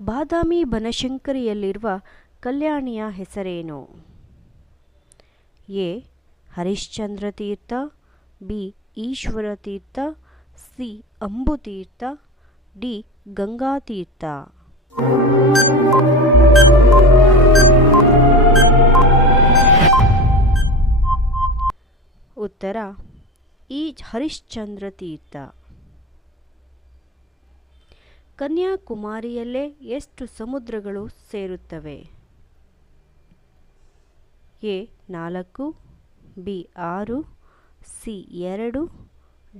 ಬಾದಾಮಿ ಬನಶಂಕರಿಯಲ್ಲಿರುವ ಕಲ್ಯಾಣಿಯ ಹೆಸರೇನು? A. Harishchandra Teertha, B. Ishwara Teertha, C. Ambuteertha, D. Gangateertha. ಉತ್ತರ ಈ ಹರಿಶ್ಚಂದ್ರ ತೀರ್ಥ. ಕನ್ಯಾಕುಮಾರಿಯಲ್ಲೇ ಎಷ್ಟು ಸಮುದ್ರಗಳು ಸೇರುತ್ತವೆ? ಎ. 4, ಬಿ. 6, ಸಿ. 2,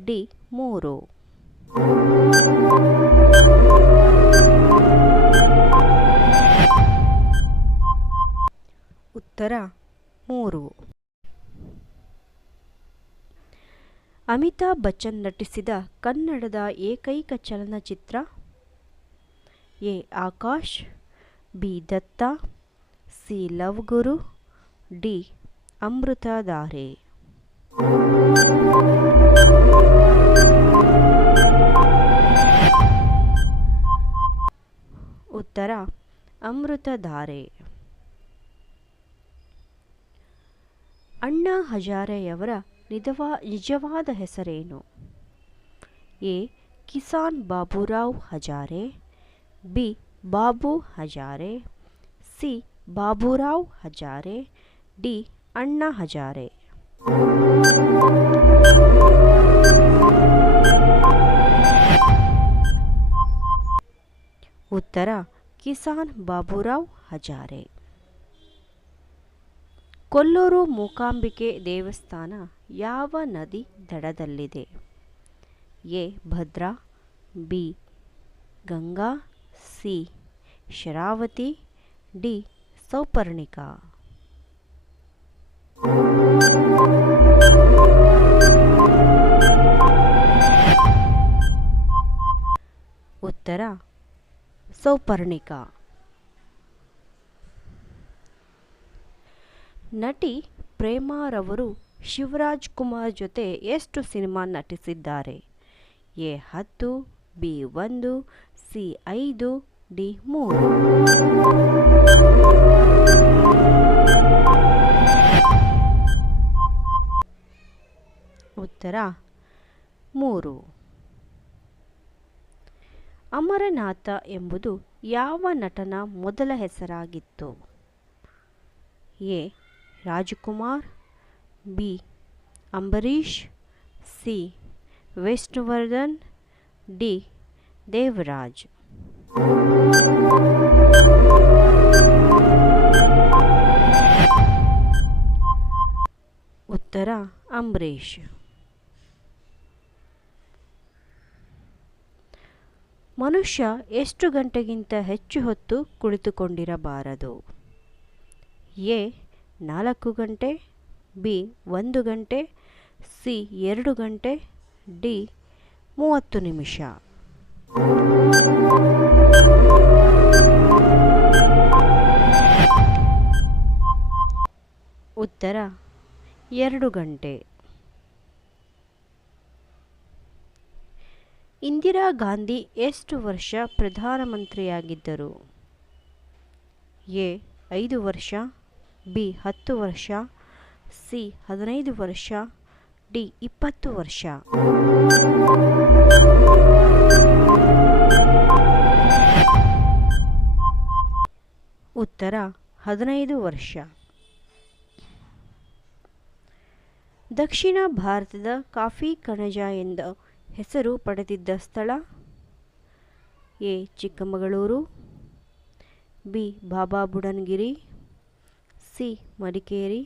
ಡಿ. 3. ಉತ್ತರ 3. ಅಮಿತಾಬ್ ಬಚ್ಚನ್ ನಟಿಸಿದ ಕನ್ನಡದ ಏಕೈಕ ಚಲನಚಿತ್ರ? A. Akash, B. Datta, C. Love guru, D. Amruthadhare. ಉತ್ತರ ಅಮೃತಧಾರೆ. ಅಣ್ಣಾ ಹಜಾರೆಯವರ ನಿಜವಾದ ಹೆಸರೇನು? A. Kisan Baburao Hazare, B. Babu Hazare, C. Baburao Hazare, D. Anna Hazare. ಉತ್ತರ ಕಿಸಾನ್ ಬಾಬುರಾವ್ ಹಜಾರೆ. ಕೊಲ್ಲೂರು ಮೂಕಾಂಬಿಕೆ ದೇವಸ್ಥಾನ ಯಾವ ನದಿ ದಡದಲ್ಲಿದೆ? A. Bhadra, B. Ganga, C. Sharavathi, D. Souparnika. ಉತ್ತರ ಸೌಪರ್ಣಿಕಾ. ನಟಿ ಪ್ರೇಮಾರವರು ಶಿವರಾಜ್ ಕುಮಾರ್ ಜೊತೆ ಎಷ್ಟು ಸಿನಿಮಾ ನಟಿಸಿದ್ದಾರೆ? ಎ. 10, ಬಿ. 1, ಸಿ. 5, ಡಿ. 3. ಉತ್ತರ 3. ಅಮರನಾಥ ಎಂಬುದು ಯಾವ ನಟನ ಮೊದಲ ಹೆಸರಾಗಿತ್ತು? A. Rajkumar, B. Ambareesh, C. Vishnuvardhan, D. Devaraj. ಉತ್ತರ ಅಂಬರೀಷ್. ಮನುಷ್ಯ ಎಷ್ಟು ಗಂಟೆಗಿಂತ ಹೆಚ್ಚು ಹೊತ್ತು ಕುಳಿತುಕೊಂಡಿರಬಾರದು? ಎ. 4 ಗಂಟೆ, ಬಿ. 1 ಗಂಟೆ, ಸಿ. 2 ಗಂಟೆ, ಡಿ. 30 ನಿಮಿಷ. ಉತ್ತರ 2 ಗಂಟೆ. ಇಂದಿರಾ ಗಾಂಧಿ ಎಷ್ಟು ವರ್ಷ ಪ್ರಧಾನಮಂತ್ರಿಯಾಗಿದ್ದರು? ಎ. 5 ವರ್ಷ, ಬಿ. 10 ವರ್ಷ, ಸಿ. 15 ವರ್ಷ, ಡಿ. 20 ವರ್ಷ. ಉತ್ತರ 15 ವರ್ಷ. ದಕ್ಷಿಣ ಭಾರತದ ಕಾಫಿ ಕಣಜ ಎಂದ ಹೆಸರು ಪಡೆದಿದ್ದ ಸ್ಥಳ? A. Chikkamagaluru, B. Baba Budangiri, C. Madikeri,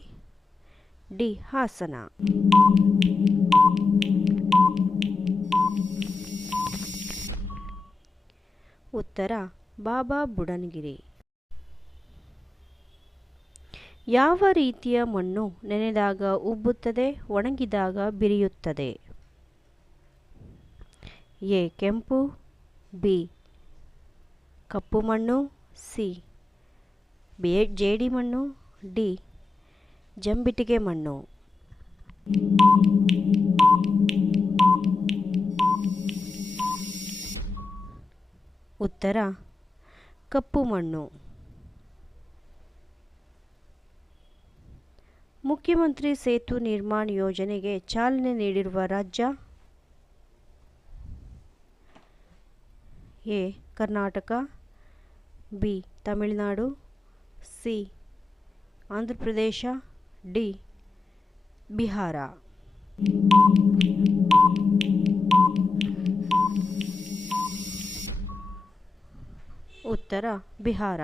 D. Hassan. ಉತ್ತರ ಬಾಬಾ ಬುಡನ್ಗಿರಿ. ಯಾವ ರೀತಿಯ ಮಣ್ಣು ನೆನೆದಾಗ ಉಬ್ಬುತ್ತದೆ, ಒಣಗಿದಾಗ ಬಿರಿಯುತ್ತದೆ? ಎ. ಕೆಂಪು, ಬಿ. ಕಪ್ಪು ಮಣ್ಣು, ಸಿ. ಜೇಡಿಮಣ್ಣು, ಡಿ. ಜಂಬಿಟ್ಟಿಗೆ ಮಣ್ಣು. ಉತ್ತರ ಕಪ್ಪು ಮಣ್ಣು. ಮುಖ್ಯಮಂತ್ರಿ ಸೇತು ನಿರ್ಮಾಣ ಯೋಜನೆಗೆ ಚಾಲನೆ ನೀಡಿರುವ ರಾಜ್ಯ? A Karnataka, B Tamil Nadu, C Andhra Pradesh, D Bihar. ಉತ್ತರ ಬಿಹಾರ.